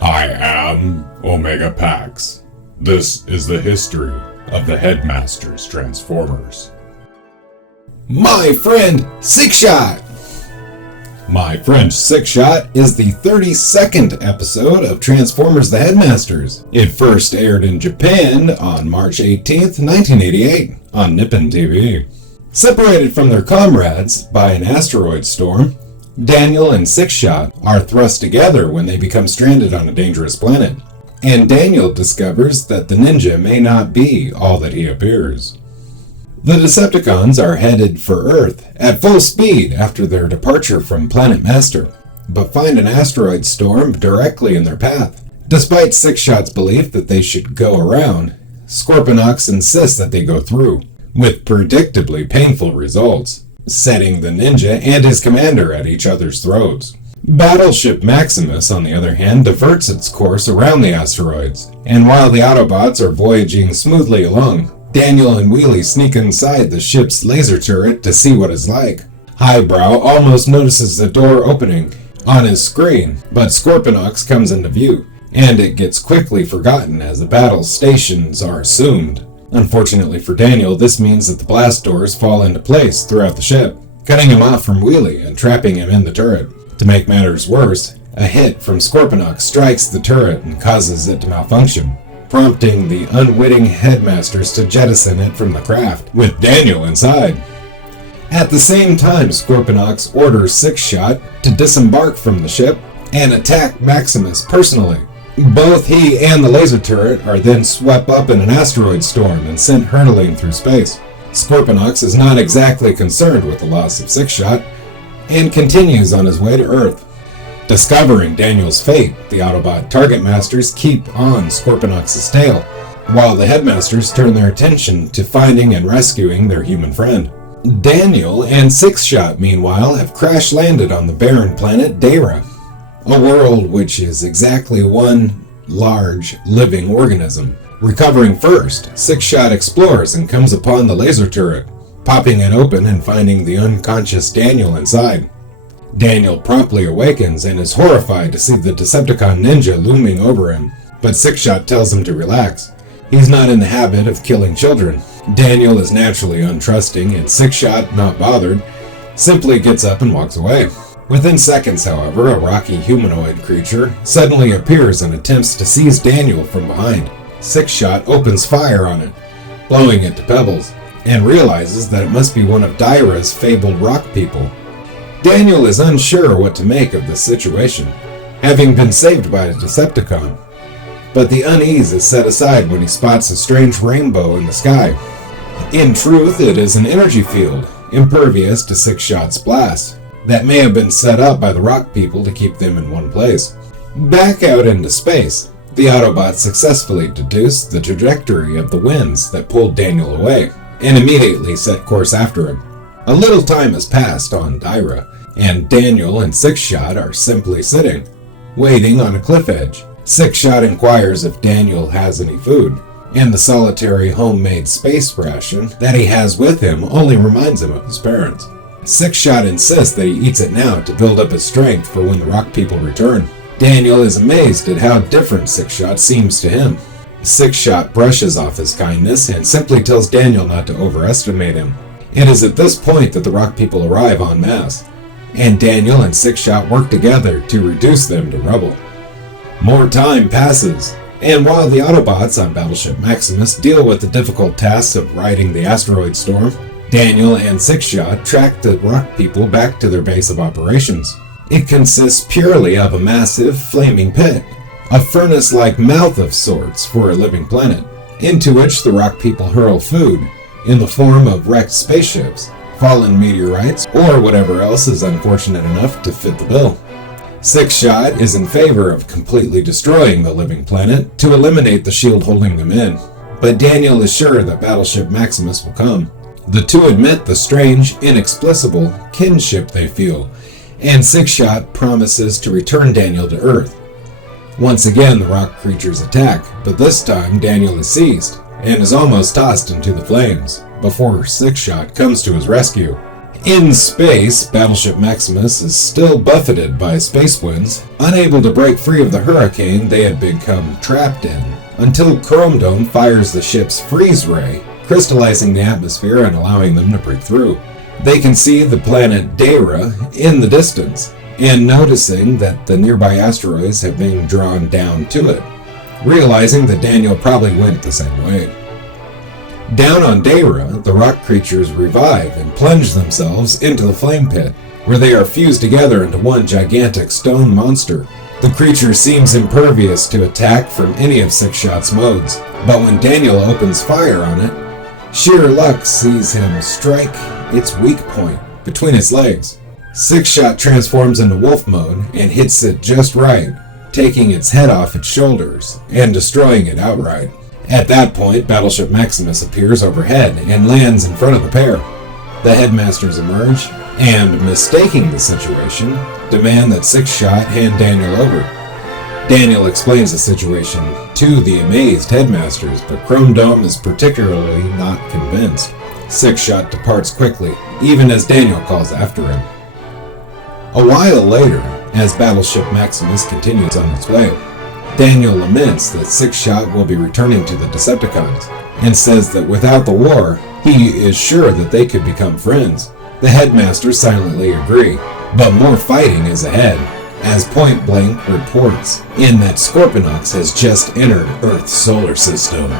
I am Omega Pax. This is the history of the Headmasters Transformers. My friend Sixshot! My Friend Sixshot is the 32nd episode of Transformers the Headmasters. It first aired in Japan on March 18th, 1988 on Nippon TV. Separated from their comrades by an asteroid storm, Daniel and Sixshot are thrust together when they become stranded on a dangerous planet. And Daniel discovers that the ninja may not be all that he appears. The Decepticons are headed for Earth at full speed after their departure from Planet Master, but find an asteroid storm directly in their path. Despite Sixshot's belief that they should go around, Scorponok insists that they go through, with predictably painful results, setting the ninja and his commander at each other's throats. Battleship Maximus, on the other hand, diverts its course around the asteroids, and while the Autobots are voyaging smoothly along, Daniel and Wheelie sneak inside the ship's laser turret to see what it's like. Highbrow almost notices the door opening on his screen, but Scorponok comes into view, and it gets quickly forgotten as the battle stations are assumed. Unfortunately for Daniel, this means that the blast doors fall into place throughout the ship, cutting him off from Wheelie and trapping him in the turret. To make matters worse, a hit from Scorponok strikes the turret and causes it to malfunction, prompting the unwitting Headmasters to jettison it from the craft, with Daniel inside. At the same time, Scorponok orders Sixshot to disembark from the ship and attack Maximus personally. Both he and the laser turret are then swept up in an asteroid storm and sent hurtling through space. Scorponok is not exactly concerned with the loss of Sixshot and continues on his way to Earth. Discovering Daniel's fate, the Autobot target masters keep on Scorponok's tail, while the Headmasters turn their attention to finding and rescuing their human friend. Daniel and Sixshot, meanwhile, have crash-landed on the barren planet Dara, a world which is exactly one large, living organism. Recovering first, Sixshot explores and comes upon the laser turret, popping it open and finding the unconscious Daniel inside. Daniel promptly awakens and is horrified to see the Decepticon ninja looming over him, but Sixshot tells him to relax. He's not in the habit of killing children. Daniel is naturally untrusting, and Sixshot, not bothered, simply gets up and walks away. Within seconds, however, a rocky humanoid creature suddenly appears and attempts to seize Daniel from behind. Sixshot opens fire on it, blowing it to pebbles, and realizes that it must be one of Dyra's fabled rock people. Daniel is unsure what to make of this situation, having been saved by a Decepticon, but the unease is set aside when he spots a strange rainbow in the sky. In truth, it is an energy field, impervious to Sixshot's blast, that may have been set up by the rock people to keep them in one place. Back out into space, the Autobots successfully deduce the trajectory of the winds that pulled Daniel away, and immediately set course after him. A little time has passed on Dyra, and Daniel and Sixshot are simply sitting, waiting on a cliff edge. Sixshot inquires if Daniel has any food, and the solitary homemade space ration that he has with him only reminds him of his parents. Sixshot insists that he eats it now to build up his strength for when the rock people return. Daniel is amazed at how different Sixshot seems to him. Sixshot brushes off his kindness and simply tells Daniel not to overestimate him. It is at this point that the rock people arrive en masse, and Daniel and Sixshot work together to reduce them to rubble. More time passes, and while the Autobots on Battleship Maximus deal with the difficult tasks of riding the asteroid storm, Daniel and Sixshot track the rock people back to their base of operations. It consists purely of a massive flaming pit, a furnace-like mouth of sorts for a living planet, into which the rock people hurl food, in the form of wrecked spaceships, fallen meteorites, or whatever else is unfortunate enough to fit the bill. Sixshot is in favor of completely destroying the living planet to eliminate the shield holding them in, but Daniel is sure that Battleship Maximus will come. The two admit the strange, inexplicable kinship they feel, and Sixshot promises to return Daniel to Earth. Once again, the rock creatures attack, but this time Daniel is seized and is almost tossed into the flames before Sixshot comes to his rescue. In space, Battleship Maximus is still buffeted by space winds, unable to break free of the hurricane they had become trapped in, until Chrome Dome fires the ship's freeze ray, crystallizing the atmosphere and allowing them to break through. They can see the planet Daira in the distance, and noticing that the nearby asteroids have been drawn down to it, realizing that Daniel probably went the same way. Down on Daira, the rock creatures revive and plunge themselves into the flame pit, where they are fused together into one gigantic stone monster. The creature seems impervious to attack from any of Sixshot's modes, but when Daniel opens fire on it, sheer luck sees him strike its weak point between its legs. Sixshot transforms into wolf mode and hits it just right, taking its head off its shoulders and destroying it outright. At that point, Battleship Maximus appears overhead and lands in front of the pair. The Headmasters emerge, and, mistaking the situation, demand that Sixshot hand Daniel over. Daniel explains the situation to the amazed Headmasters, but Chrome Dome is particularly not convinced. Sixshot departs quickly, even as Daniel calls after him. A while later, as Battleship Maximus continues on its way, Daniel laments that Sixshot will be returning to the Decepticons, and says that without the war, he is sure that they could become friends. The Headmasters silently agree, but more fighting is ahead, as Point Blank reports in that Scorponok has just entered Earth's solar system.